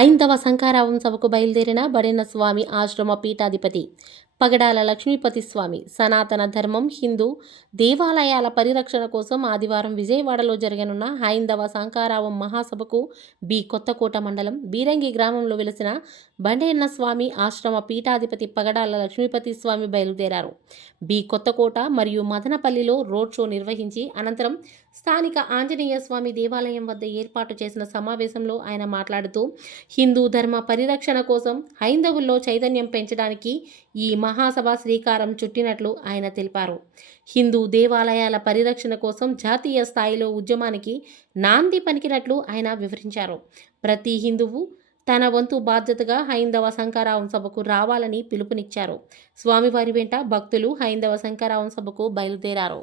హైందవ శంఖారావం సభకు బయలుదేరిన బడెన్న స్వామి ఆశ్రమ పీఠాధిపతి పగడాల లక్ష్మీపతి స్వామి సనాతన ధర్మం హిందూ దేవాలయాల పరిరక్షణ కోసం ఆదివారం విజయవాడలో జరగనున్న హైందవ శంఖారావం మహాసభకు కొత్తకోట మండలం బీరంగి గ్రామంలో వెలిసిన బండెన్న స్వామి ఆశ్రమ పీఠాధిపతి పగడాల లక్ష్మీపతి స్వామి బయలుదేరారు. కొత్తకోట మరియు మదనపల్లిలో రోడ్ షో నిర్వహించి అనంతరం స్థానిక ఆంజనేయ స్వామి దేవాలయం వద్ద ఏర్పాటు చేసిన సమావేశంలో ఆయన మాట్లాడుతూ హిందూ ధర్మ పరిరక్షణ కోసం హైందవుల్లో చైతన్యం పెంచడానికి ఈ మహాసభ శ్రీకారం చుట్టినట్లు ఆయన తెలిపారు. హిందూ దేవాలయాల పరిరక్షణ కోసం జాతీయ స్థాయిలో ఉద్యమానికి నాంది పలికినట్లు ఆయన వివరించారు. ప్రతి హిందువు తన వంతు బాధ్యతగా హైందవ శంఖారావం సభకు రావాలని పిలుపునిచ్చారు. స్వామివారి వెంట భక్తులు హైందవ శంఖారావం సభకు బయలుదేరారు.